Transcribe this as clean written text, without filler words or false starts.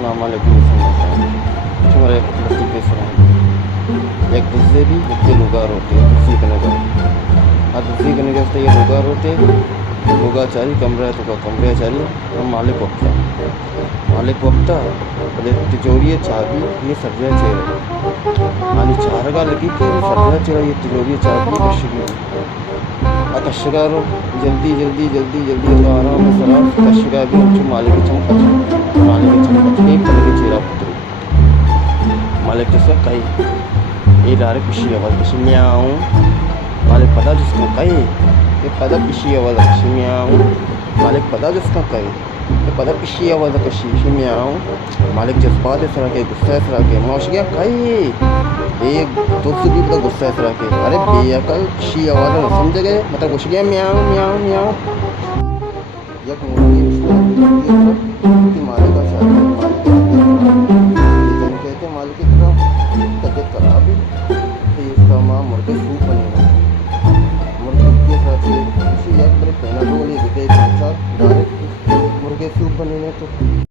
Assalamualaikum Cuma एक लड़की के सुना एक दूसरे भी इतने लुगार होते हैं दूसरी करने का दूसरी करने के ये लुगार होते लुगा चारी कमरा तो का कमरे चारी हम मालिक वक्ता अरे तिजोरी चाबी ये सर्जा चेहरा आणि चारगा लगी कि सर्जा चेहरा ये तिजोरी चाबी कशगी कशगार जल्दी जल्दी जल्दी जल्दी तो आराम से सलाम कशगा भी हम मालिक चमक नहीं पड़ेगी चेहरा पुत्री मालिक जैसे कई ये डारे पिशी आवाज़ पिशी म्याऊं मालिक पता जिसका कई ये पता पिशी आवाज़ पिशी म्याऊं मालिक पता जिसका कई ये पता पिशी आवाज़ पिशी म्याऊं मालिक जज्बात इस तरह के गुस्सा इस तरह के मौशिया कई एक दोस्त भी पता गुस्सा इस तरह के अरे बेअकल पिशी आवाज़ ना समझ गए मतलब कुछ गया म्याऊं म्याऊं म्याऊं यक मुर्गी उसने मालिक का शादी कहते मालिक की तरफ तबियत खराब है तो इसका माँ मुर्गे सूप बनेगा मुर्गे के साथ इसी एक बड़े पैनाडोल डायरेक्ट मुर्गे सूप बनेंगे तो